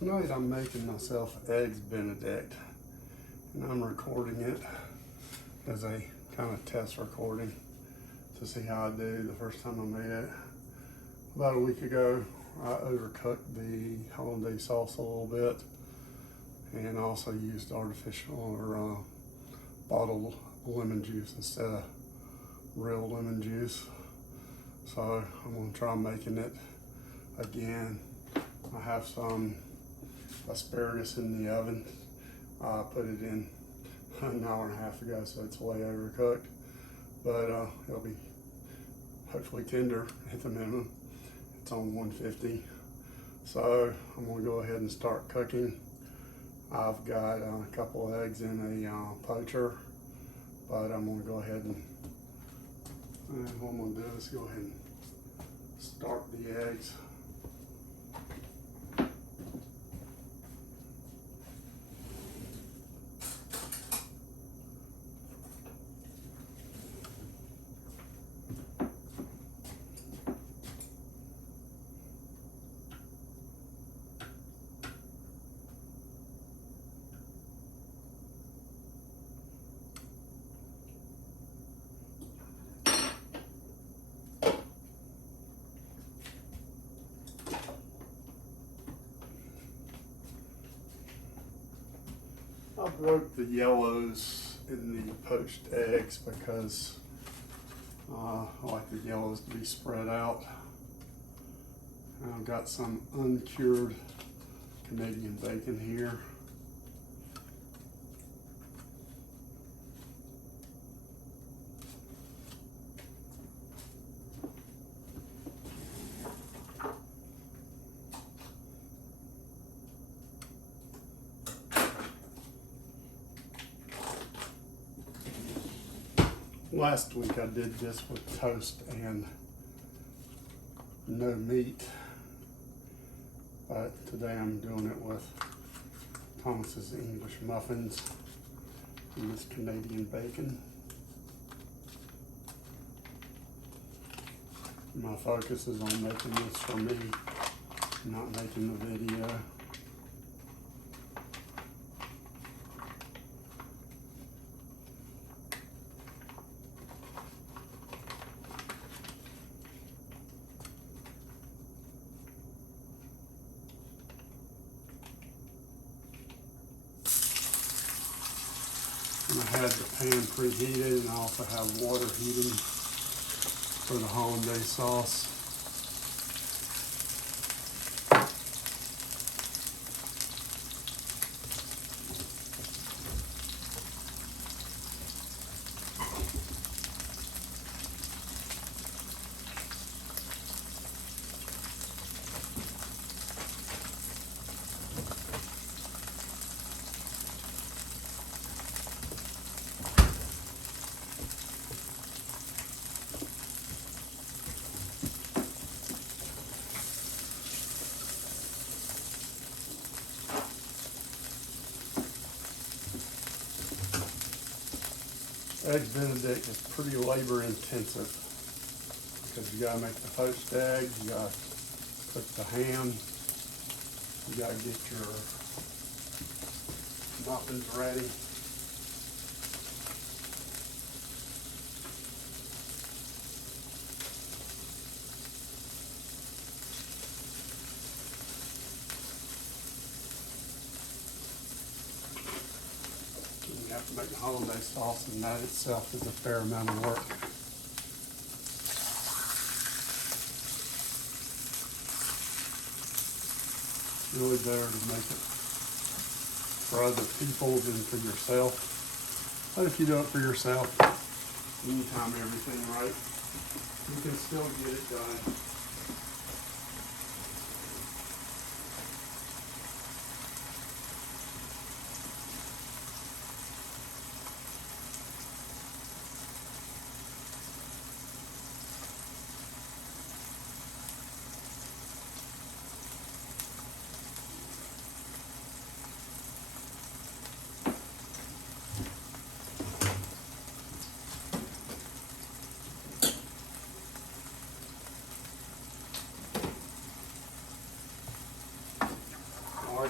Tonight I'm making myself eggs Benedict, and I'm recording it as a kind of test recording to see how I do. The first time I made it about a week ago, I overcooked the hollandaise sauce a little bit and also used artificial or bottled lemon juice instead of real lemon juice. So I'm going to try making it again. I have some asparagus in the oven. I put it in an hour and a half ago, so it's way overcooked, but it'll be hopefully tender at the minimum. It's on 150, so I'm going to go ahead and start cooking. I've got a couple of eggs in a poacher, but I'm going to go ahead and what I'm going to do is go ahead and start the eggs. I broke the yellows in the poached eggs because I like the yellows to be spread out. And I've got some uncured Canadian bacon here. Last week I did this with toast and no meat, but today I'm doing it with Thomas's English muffins and this Canadian bacon. My focus is on making this for me, not making the video. And I had the pan preheated, and I also have water heating for the hollandaise sauce. Eggs Benedict is pretty labor intensive because you gotta make the poached egg, you gotta cook the ham, you gotta get your muffins ready. You have to make the hollandaise sauce, and that itself is a fair amount of work. Really better to make it for other people than for yourself. But if you do it for yourself, and you time everything right, you can still get it done.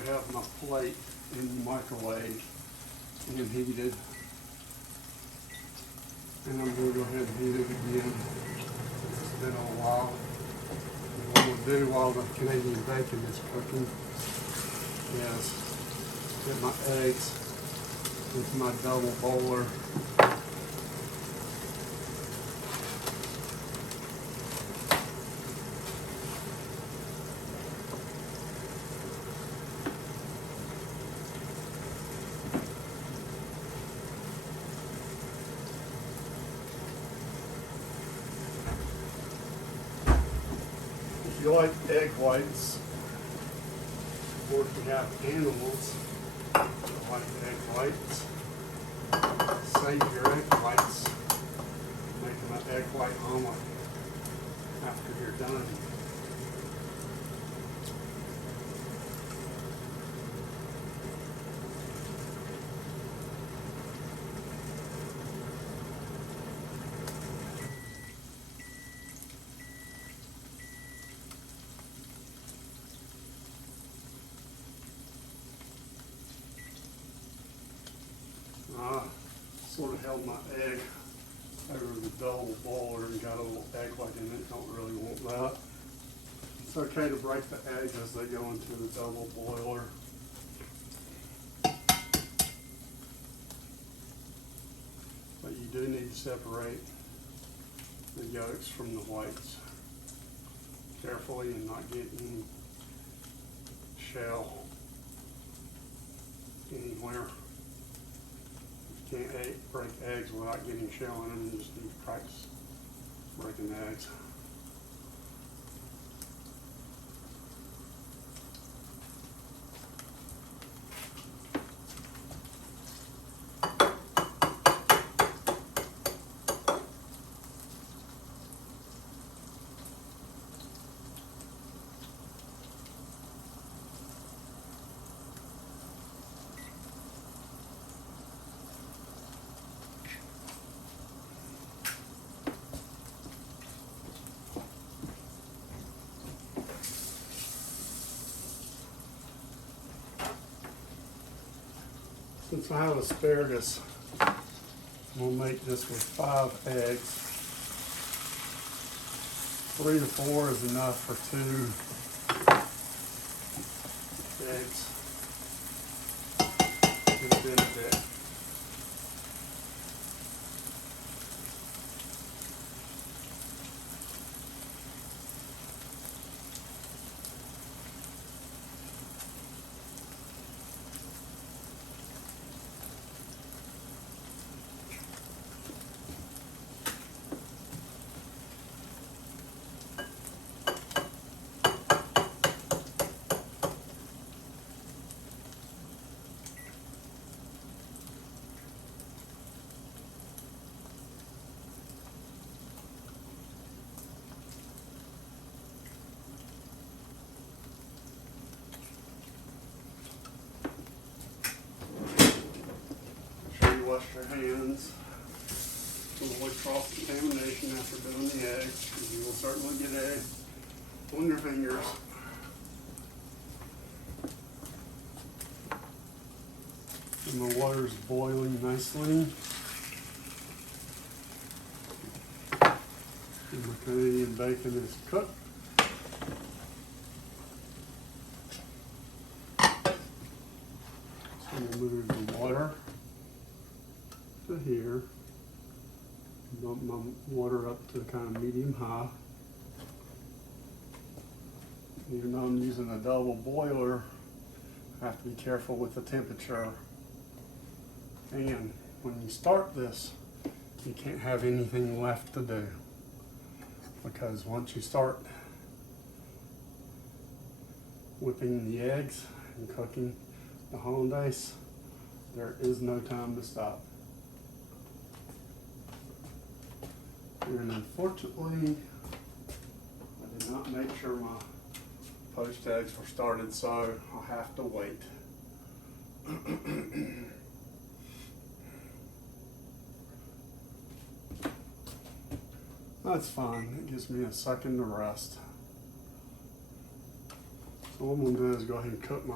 already have my plate in the microwave and heated. And I'm going to go ahead and heat it again. It's been a while. And what we'll do while the Canadian bacon is cooking is get my eggs into my double boiler. If you like egg whites, or if you have animals that like egg whites, save your egg whites, make them an egg white omelet after you're done. Sort of held my egg over the double boiler and got a little egg white in it. Don't really want that. It's okay to break the eggs as they go into the double boiler. But you do need to separate the yolks from the whites carefully and not get any shell anywhere. Can't break eggs without getting shell in them. You just need to practice breaking eggs. Since I have asparagus, we'll make this with 5 eggs. 3 to 4 is enough for 2 eggs in a Benedict. Wash your hands to avoid cross-contamination after doing the eggs, because you will certainly get eggs on your fingers. And the water is boiling nicely. And the Canadian bacon is cooked. So we'll move the water to here. Bump my water up to kind of medium high. Even though I'm using a double boiler, I have to be careful with the temperature. And when you start this, you can't have anything left to do, because once you start whipping the eggs and cooking the hollandaise, there is no time to stop. And unfortunately, I did not make sure my poached eggs were started, so I'll have to wait. That's fine. It gives me a second to rest. So what I'm going to do is go ahead and cook my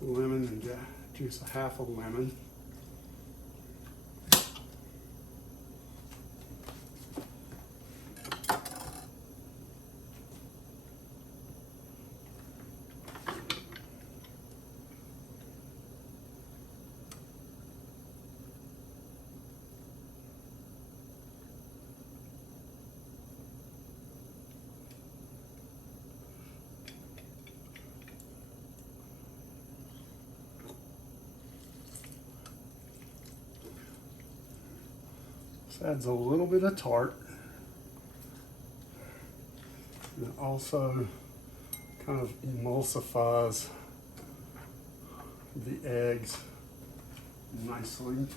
lemon and juice a half a lemon. This adds a little bit of tart. And it also kind of emulsifies the eggs nicely.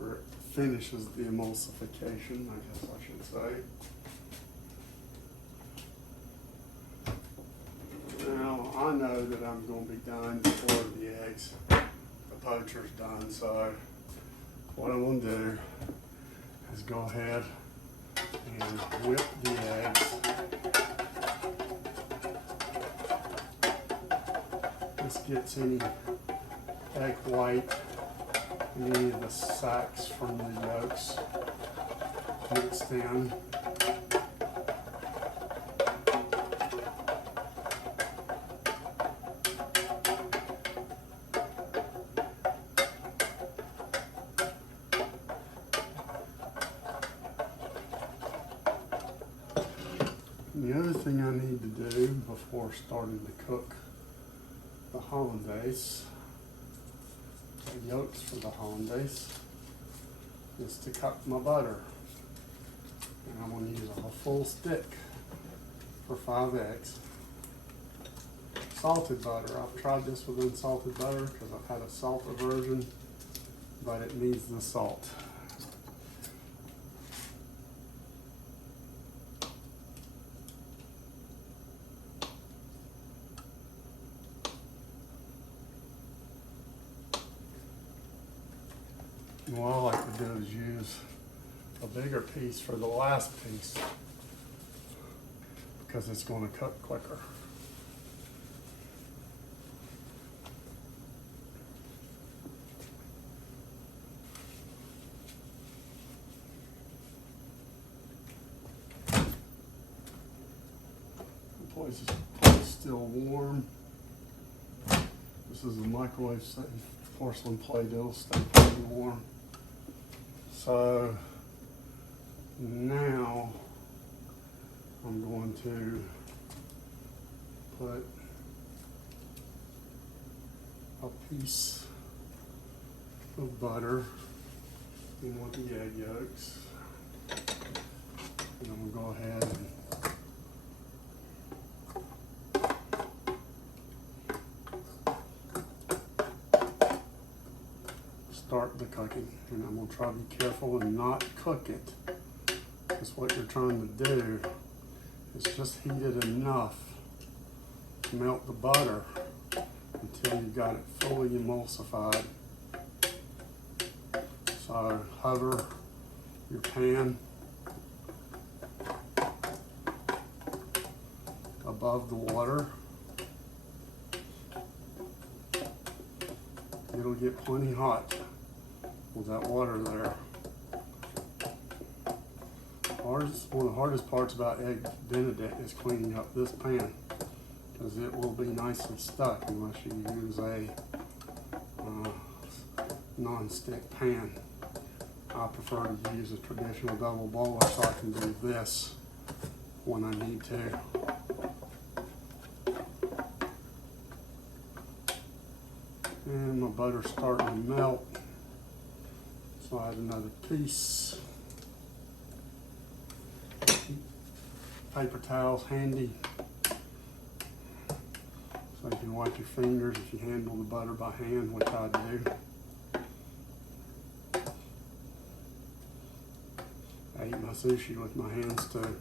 Or it finishes the emulsification, I guess I should say. Now, I know that I'm going to be done before the eggs, the poacher's done, so what I'm going to do is go ahead and whip the eggs. This gets any egg white and any of the sacs from the yolks mixed in. The other thing I need to do before starting to cook the hollandaise, the yolks for the hollandaise, is to cut my butter. And I'm going to use a full stick for 5 eggs. Salted butter. I've tried this with unsalted butter because I've had a salt aversion, but it needs the salt. And what I like to do is use a bigger piece for the last piece because it's going to cook quicker. The place is still warm. This is a microwave safe porcelain plate. It'll stay pretty warm. So now I'm going to put a piece of butter in with the egg yolks. And I'm going to go ahead and start the cooking. And I'm going to try to be careful and not cook it. Because what you're trying to do is just heat it enough to melt the butter until you got it fully emulsified. So hover your pan above the water. It'll get plenty hot with that water there. One of the hardest parts about egg Benedict is cleaning up this pan because it will be nicely stuck unless you use a non-stick pan. I prefer to use a traditional double boiler so I can do this when I need to. And my butter's starting to melt, so I add another piece. Keep paper towels handy so you can wipe your fingers if you handle the butter by hand, which I do. I eat my sushi with my hands too,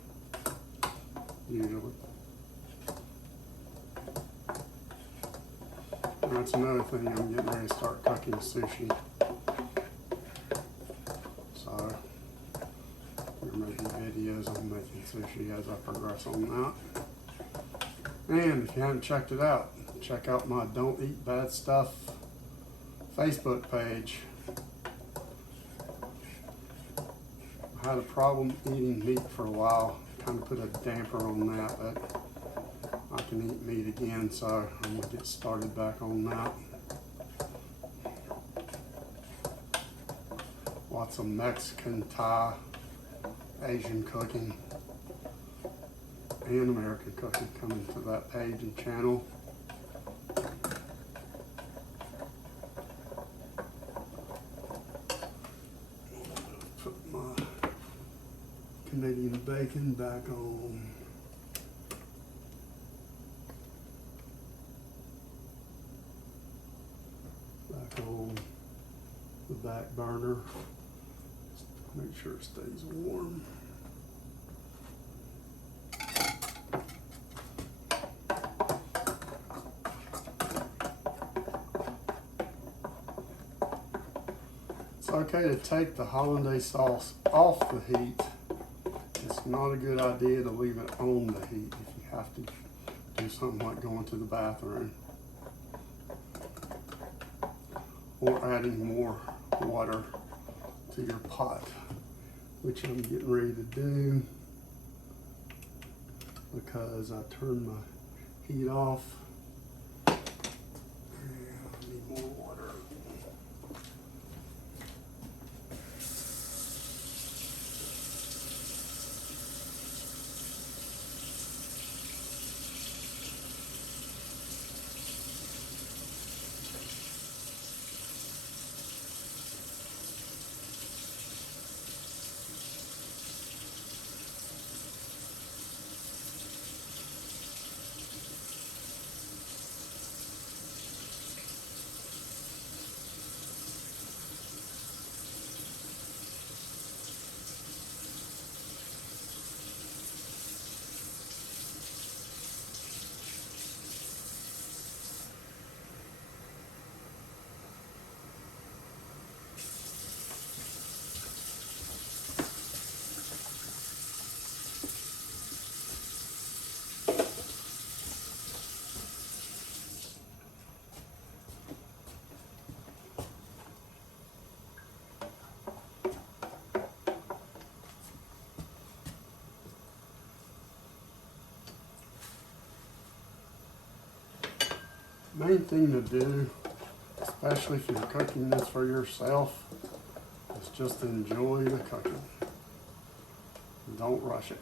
usually. And that's another thing, I'm getting ready to start cooking sushi. So, your making videos on making sushi as I progress on that. And if you haven't checked it out, check out my Don't Eat Bad Stuff Facebook page. I had a problem eating meat for a while, kind of put a damper on that, but I can eat meat again, so I'm gonna get started back on that. Lots of Mexican, Thai, Asian cooking, and American cooking coming to that page and channel. Put my Canadian bacon back on. Back on the back burner. Make sure it stays warm. It's okay to take the hollandaise sauce off the heat. It's not a good idea to leave it on the heat if you have to do something like going to the bathroom or adding more water to your pot, which I'm getting ready to do because I turned my heat off. And I need more water. Main thing to do, especially if you're cooking this for yourself, is just enjoy the cooking. Don't rush it.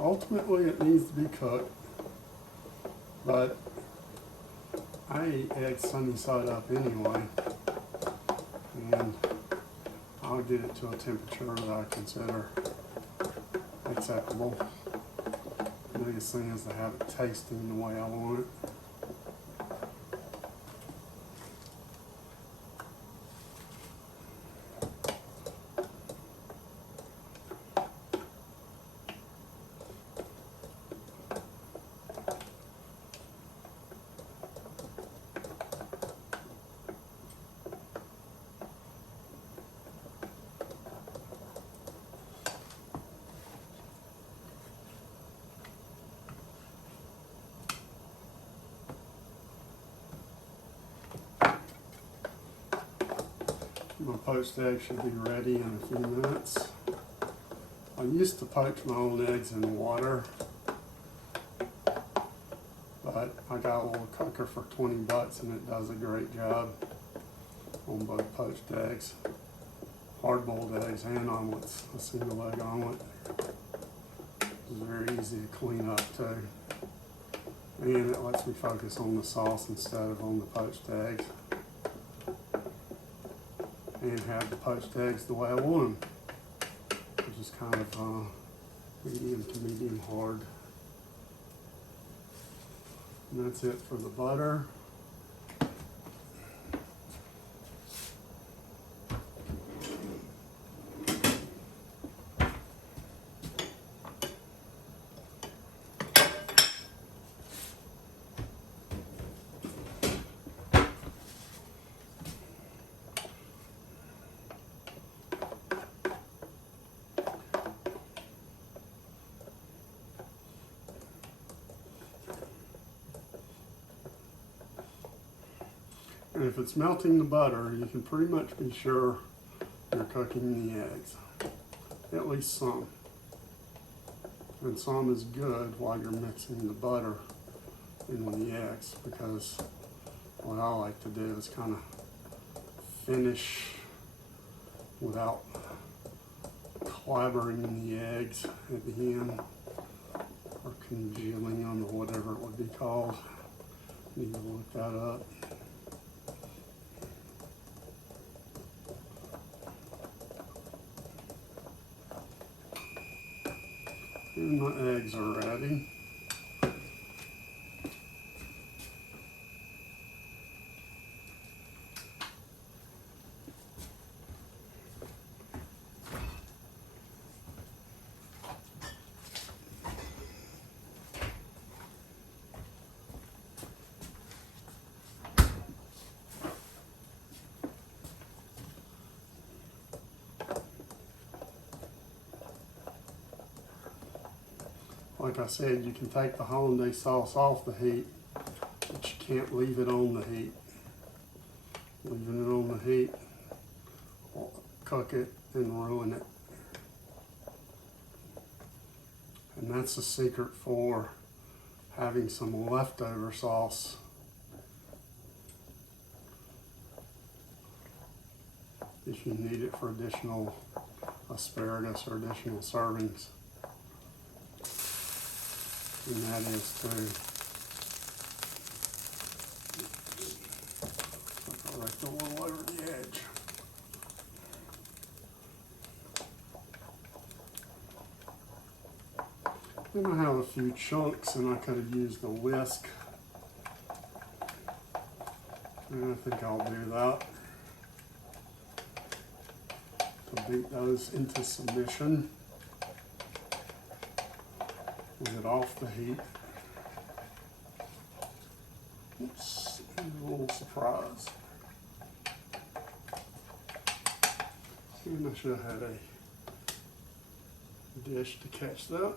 Ultimately, it needs to be cooked, but I eat eggs sunny side up anyway, and I'll get it to a temperature that I consider acceptable. The biggest thing is to have it tasting the way I want it. My poached egg should be ready in a few minutes. I used to poach my own eggs in water, but I got a little cooker for 20 bucks and it does a great job on both poached eggs, hard-boiled eggs, and omelets. A single egg omelet is very easy to clean up too. And it lets me focus on the sauce instead of on the poached eggs. And have the poached eggs the way I want them, which is kind of medium to medium hard. And that's it for the butter. And if it's melting the butter, you can pretty much be sure you're cooking the eggs. At least some. And some is good while you're mixing the butter in with the eggs, because what I like to do is kind of finish without clabbering the eggs at the end, or congealing them, or whatever it would be called. Need to look that up. And my eggs are ready. Like I said, you can take the hollandaise sauce off the heat, but you can't leave it on the heat. Leaving it on the heat will cook it and ruin it. And that's the secret for having some leftover sauce. If you need it for additional asparagus or additional servings. And that is to right the little over the edge. Then I have a few chunks, and I could have used a whisk. And I think I'll do that to beat those into submission. With it off the heat. Oops, a little surprise. And I should have had a dish to catch that.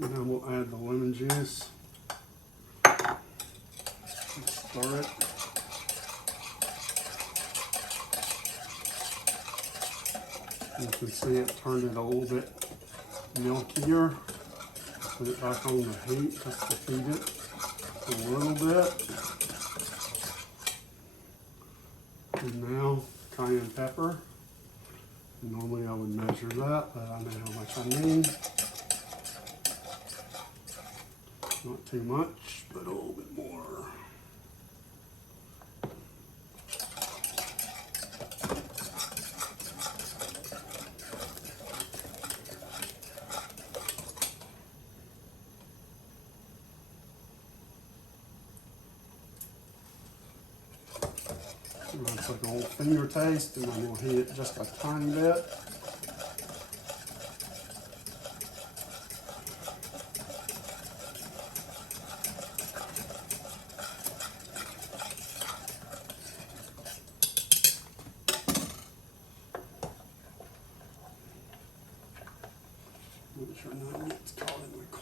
And then we'll add the lemon juice. Stir it. You can see it turned it a little bit milkier. Put it back on the heat just to feed it a little bit. And now cayenne pepper. Normally I would measure that, but I know how much I need. Not too much, but a little bit more. I'm going to take a little finger taste, and I'm going to heat it just a tiny bit.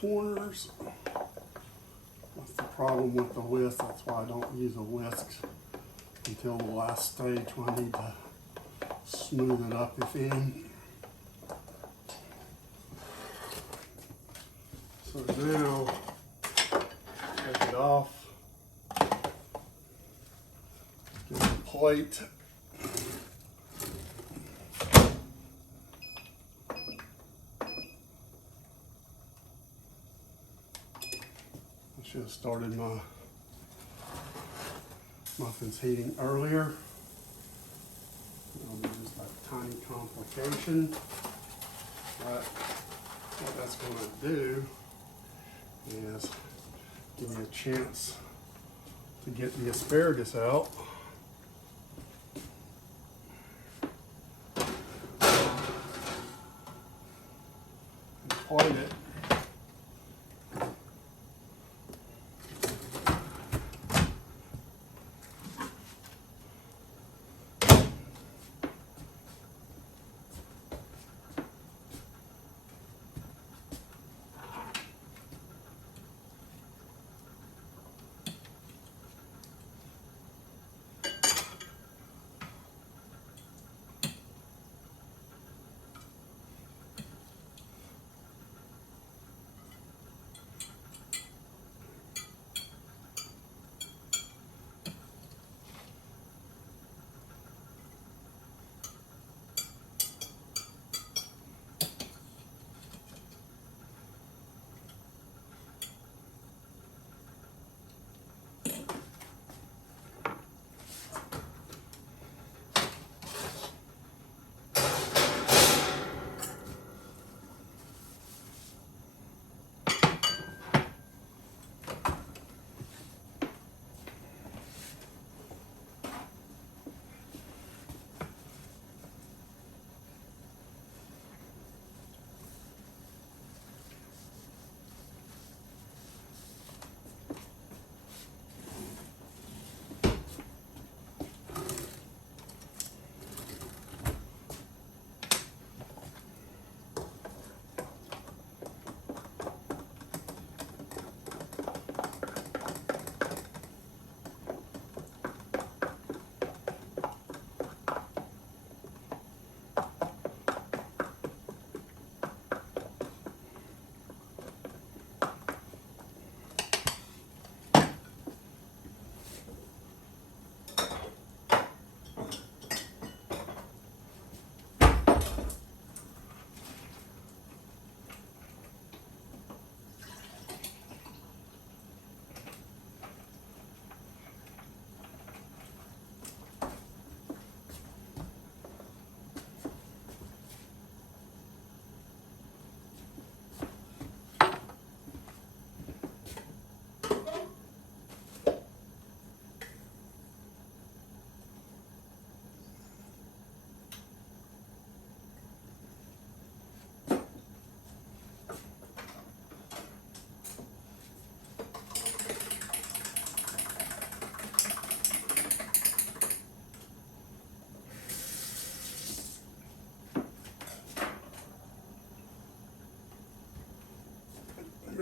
corners. That's the problem with the whisk. That's why I don't use a whisk until the last stage when I need to smooth it up, if any. So now, take it off, get the plate. I should have started my muffins heating earlier. It'll be just a tiny complication, but what that's going to do is give me a chance to get the asparagus out. And plate it.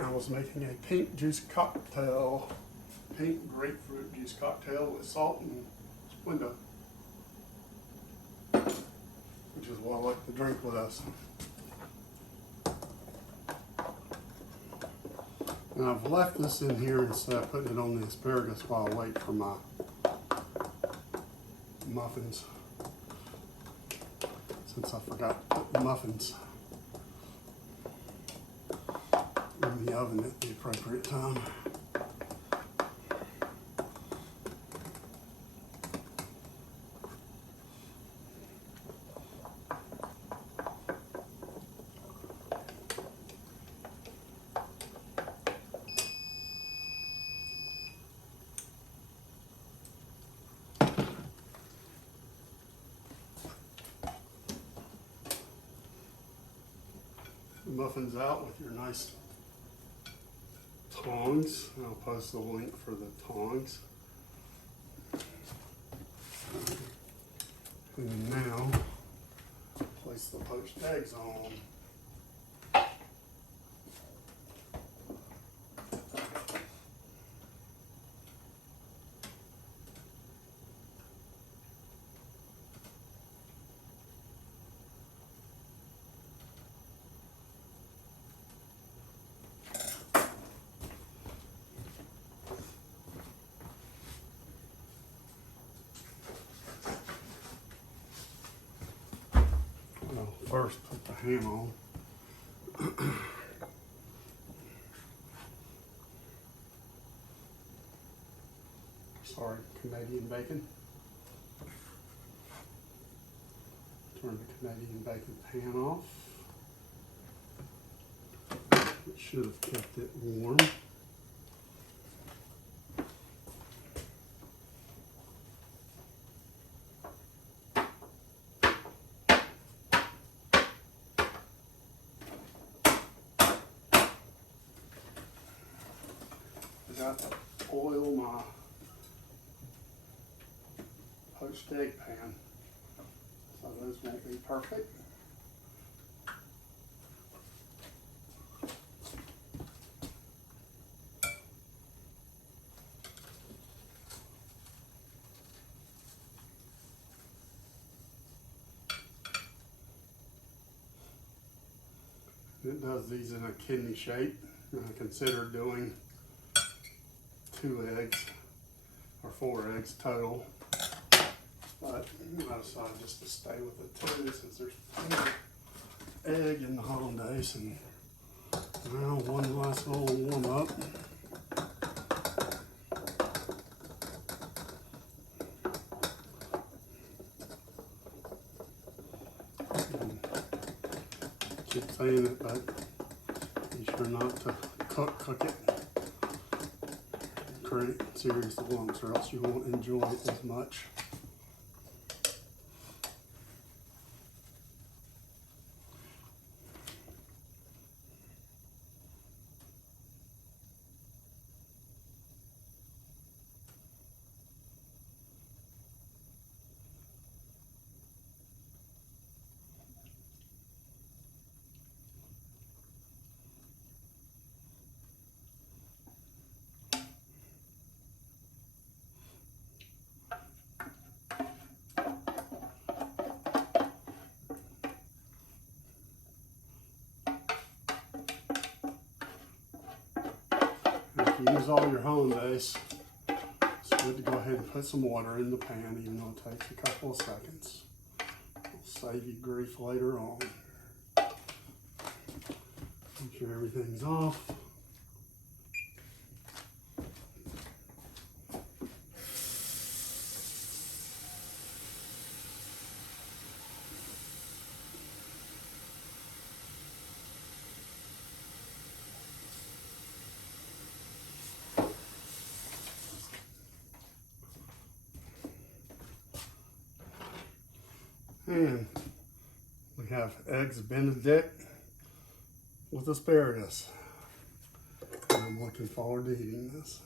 I was making a pink juice cocktail, pink grapefruit juice cocktail with salt and Splenda, which is what I like to drink with us. And I've left this in here instead of putting it on the asparagus while I wait for my muffins, since I forgot to put the muffins in the oven at the appropriate time. The muffins out with your nice tongs. I'll post the link for the tongs. And now, place the poached eggs on. first put the ham on. Sorry, Canadian bacon. Turn the Canadian bacon pan off. It should have kept it warm. I got to oil my poached egg pan, so those won't be perfect. It does these in a kidney shape. I considered doing 2 eggs or 4 eggs total, but I decided just to stay with the 2 since there's egg in the hollandaise, and well, one last little warm up. Keep saying it, but be sure not to cook it. Create serious lumps, or else you won't enjoy it as much. If you use all your hollandaise, it's good to go ahead and put some water in the pan, even though it takes a couple of seconds. It'll save you grief later on. Make sure everything's off. And we have eggs Benedict with asparagus. And I'm looking forward to eating this.